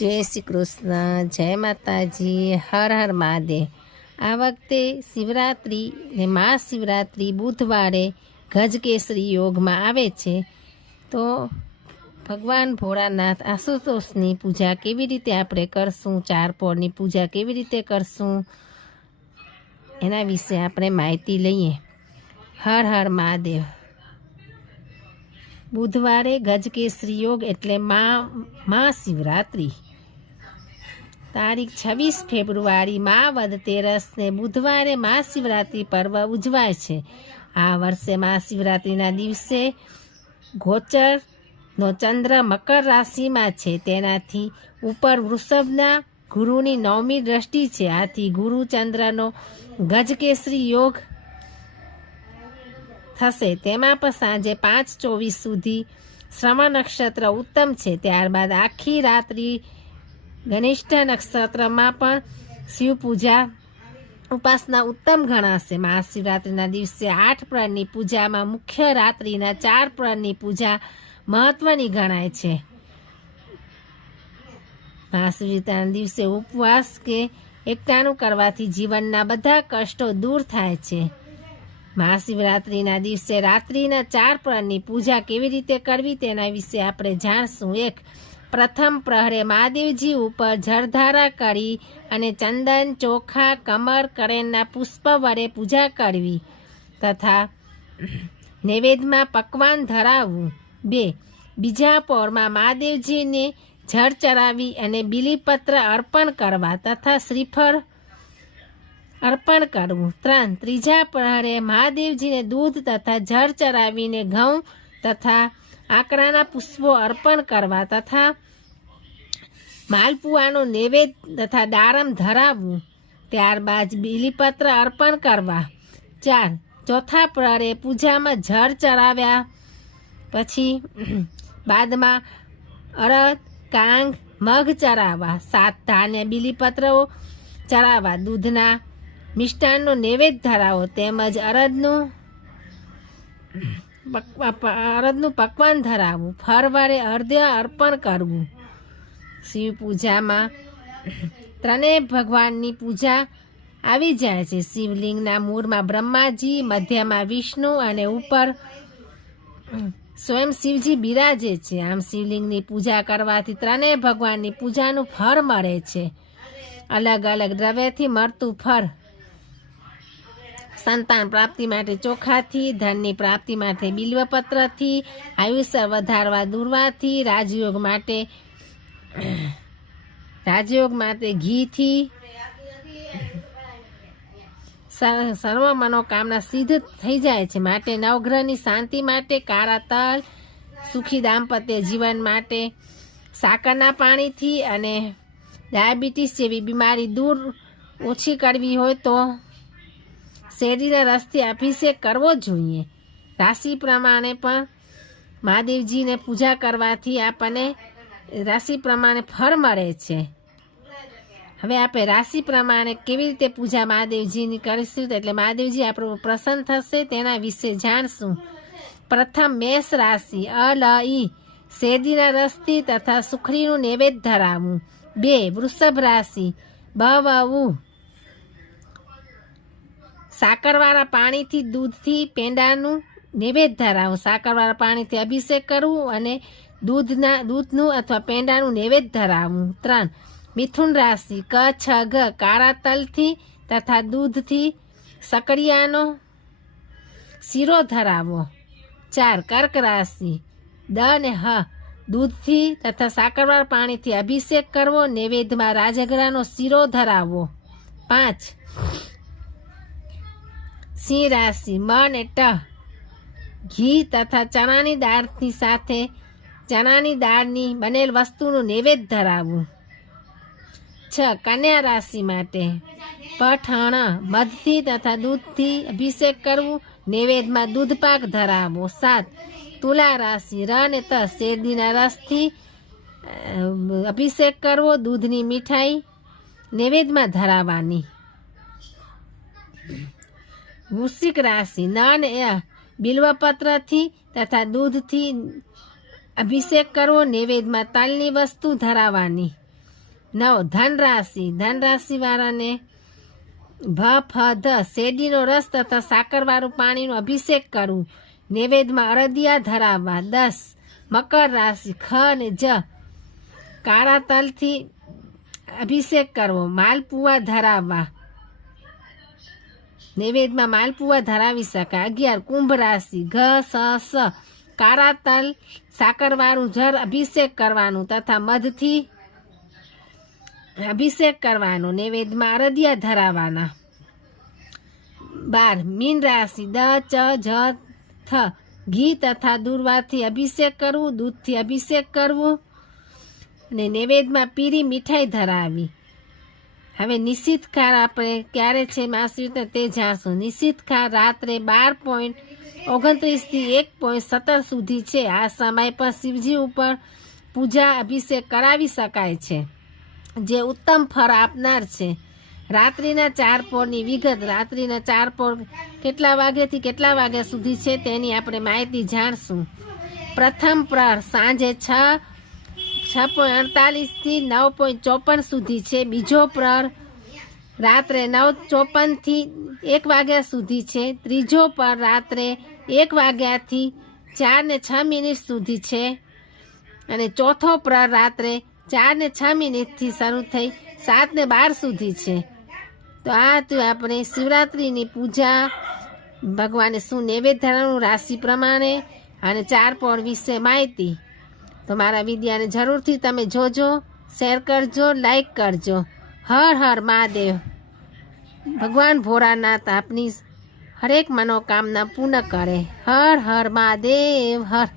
જય શ્રી કૃષ્ણ, જય માતાજી, હર હર મહાદેવ। આ વખતે શિવરાત્રિ ને મહાશિવરાત્રિ બુધવારે ગજકેસરી યોગમાં આવે છે, તો ભગવાન ભોળાનાથ આશુતોષની પૂજા કેવી રીતે આપણે કરશું, ચાર પોળની પૂજા કેવી રીતે કરશું, એના વિશે આપણે માહિતી લઈએ। હર હર મહાદેવ। બુધવારે ગજકેસરી યોગ એટલે મહાશિવરાત્રિ। તારીખ 26 ફેબ્રુઆરી મહાવદ તેરસને બુધવારે મહાશિવરાત્રિ પર્વ ઉજવાય છે। આ વર્ષે મહાશિવરાત્રિના દિવસે ગોચરનો ચંદ્ર મકર રાશિમાં છે, તેનાથી ઉપર વૃષભના ગુરુની 9મી દ્રષ્ટિ છે। આથી ગુરુ ચંદ્રનો ગજકેસરી યોગ થશે। તેમાં પણ સાંજે 5:24 સુધી શ્રવણ નક્ષત્ર ઉત્તમ છે। ત્યારબાદ આખી રાત્રિ ઘનિષ્ઠ નક્ષત્રમાં પણ શિવ પૂજા ઉપાસના ઉત્તમ ગણાશે। મહાશિવરાત્રિના દિવસે 8 પ્રહરની પૂજામાં મુખ્ય રાત્રિના 4 પ્રહરની પૂજા મહત્વની ગણાય છે। મહાશિવરાત્રિના દિવસે ઉપવાસ કે એકટાણું કરવાથી જીવનના બધા કષ્ટો દૂર થાય છે। મહાશિવરાત્રિના દિવસે રાત્રિના 4 પ્રહરની પૂજા કેવી રીતે કરવી તેના વિશે આપણે જાણશું। 1. પ્રથમ પ્રહરે મહાદેવજી ઉપર જળધારા કરી અને ચંદન, ચોખા, કમળ, કરેણના પુષ્પ વડે પૂજા કરવી તથા નૈવેદ્યમાં પકવાન ધરાવવું। 2. બીજા પહોરમાં મહાદેવજીને જળ ચડાવી અને બીલીપત્ર અર્પણ કરવા તથા શ્રીફળ અર્પણ કરવું। 3. ત્રીજા પ્રહરે મહાદેવજીને દૂધ તથા જળ ચડાવીને ઘઉં તથા આંકડાના પુષ્પો અર્પણ કરવા તથા માલપુઆનો નૈવેદ્ય તથા દારમ ધરાવવું, ત્યારબાદ બીલીપત્ર અર્પણ કરવા। 4. ચોથા પ્રહરે પૂજામાં જળ ચડાવ્યા પછી બાદમાં અડદ, કાંગ, મગ ચડાવવા। 7. ધાન્ય બીલીપત્રો ચડાવવા, દૂધના મિષ્ટાનનો નૈવેદ્ય ધરાવો તેમજ અડદનું પકવાન ધરાવવું। ફળ વડે અર્ધ્ય અર્પણ કરવું। શિવ પૂજામાં ત્રણેય ભગવાનની પૂજા આવી જાય છે। શિવલિંગના મૂળમાં બ્રહ્માજી, મધ્યમાં વિષ્ણુ અને ઉપર સ્વયં શિવજી બિરાજે છે। આમ શિવલિંગની પૂજા કરવાથી ત્રણેય ભગવાનની પૂજાનું ફળ મળે છે। અલગ અલગ દ્રવ્યથી મળતું ફળ સંતાન પ્રાપ્તિ માટે ચોખાથી, ધનની પ્રાપ્તિ માટે બિલ્વપત્રથી, આયુષ્ય વધારવા દુર્વાથી, રાજયોગ માટે ઘીથી, સર્વ મનોકામના સિદ્ધ થઈ જાય છે। માટે નવગ્રહની શાંતિ માટે કાળા તલ, સુખી દાંપત્ય જીવન માટે સાકરના પાણીથી અને ડાયાબિટીસ જેવી બીમારી દૂર ઓછી કરવી હોય તો શેરડીના રસથી અભિષેક કરવો જોઈએ। રાશિ પ્રમાણે પણ મહાદેવજીને પૂજા કરવાથી આપણને રાશિ પ્રમાણે ફળ મળે છે। હવે આપણે રાશિ પ્રમાણે કેવી રીતે પૂજા મહાદેવજીની કરીશું, એટલે મહાદેવજી આપણું પ્રસન્ન થશે તેના વિશે જાણશું। પ્રથમ મેષ રાશિ। અલ ઈ શેરડીના રસથી તથા સુખડીનું નૈવેદ્ય ધરાવવું। 2. વૃષભ રાશિ। બવુ સાકરવાળા પાણીથી, દૂધથી પેંડાનું નૈવેદ્ય ધરાવવું। સાકરવાળા પાણીથી અભિષેક કરવું અને દૂધનું અથવા પેંડાનું નૈવેદ્ય ધરાવવું। 3. મિથુન રાશિ। ક, છ, ગ કાળા તલથી તથા દૂધથી સકડિયાનો શીરો ધરાવવો। 4. કર્ક રાશિ। દ ને હ દૂધથી તથા સાકરવાળા પાણીથી અભિષેક કરવો, નૈવેદ્યમાં રાજગરાનો શીરો ધરાવવો। 5. સિંહ રાશિ। મ ને ટ ઘી તથા ચણાની દાળની સાથે ચણાની દાળની બનેલ વસ્તુનું નૈવેદ્ય ધરાવવું। 6. કન્યા રાશિ માટે પઠણ મધથી તથા દૂધથી અભિષેક કરવું, નૈવેદ્યમાં દૂધપાક ધરાવવો। 7. તુલા રાશિ। ર ને ત શેરડીના રસથી અભિષેક કરવો, દૂધની મીઠાઈ નૈવેદ્યમાં ધરાવવાની। વૃશ્ચિક રાશિ। ન ને ય બિલ્વપત્રથી તથા દૂધથી અભિષેક કરવો, નૈવેદ્યમાં તલની વસ્તુ ધરાવવાની। 9 ધન વાળાને શેરડીનો રસ તથા સાકરવાળું પાણીનો અભિષેક કરવું, નૈવેદ્યમાં અરદિયા ધરાવવા. 10 મકર રાશિ ખ અને જ કાળા તલથી અભિષેક કરવો, માલપુઆ ધરાવવા, નૈવેદ્યમાં માલપુઆ ધરાવી શકાય. 11 કુંભ રાશિ ઘ સ કાળા તલ સાકરવાળું જળ અભિષેક કરવાનું તથા મધથી અભિષેક કરવાનો, નૈવેદ્યમાં અરદિયા ધરાવવાના. 12 મીન રાશિ દ ચ જ થ ઘી તથા દૂર્વાથી અભિષેક કરવું, દૂધથી અભિષેક કરવું અને નૈવેદ્યમાં પીરી મીઠાઈ ધરાવી. હવે નિશિતકાળ આપણે ક્યારે છે માસી તે જાણશું. નિશિતકાળ રાત્રે 12:29 થી 1:17 સુધી છે. આ સમય પર શિવજી ઉપર પૂજા અભિષેક કરાવી શકાય છે, જે ઉત્તમ ફળ આપનાર છે. રાત્રિના 4 પહોરની વિગત. રાત્રિના 4 પહોર કેટલા વાગ્યાથી કેટલા વાગ્યા સુધી છે તેની આપણે માહિતી જાણશું. પ્રથમ પ્રહર સાંજે 6:48 થી 9:54 સુધી છે. બીજો પ્રહર રાત્રે 9:54 થી 1 વાગ્યા સુધી છે. ત્રીજો પ્રહર રાત્રે 1 વાગ્યાથી 4:06 સુધી છે અને ચોથો પ્રહર રાત્રે 4:06 થી શરૂ થઈ 7:12 સુધી છે. તો આ હતું આપણે શિવરાત્રિની પૂજા, ભગવાને શું નૈવેદ્ય ધરાવવાનું રાશિ પ્રમાણે અને 4 પહોર વિશે માહિતી. તો મારા વિડીયાને જરૂરથી તમે જોજો, શેર કરજો, લાઈક કરજો. હર હર મહાદેવ. ભગવાન ભોળાનાથ આપની હરેક મનોકામના પૂર્ણ કરે. હર હર મહાદેવ હર.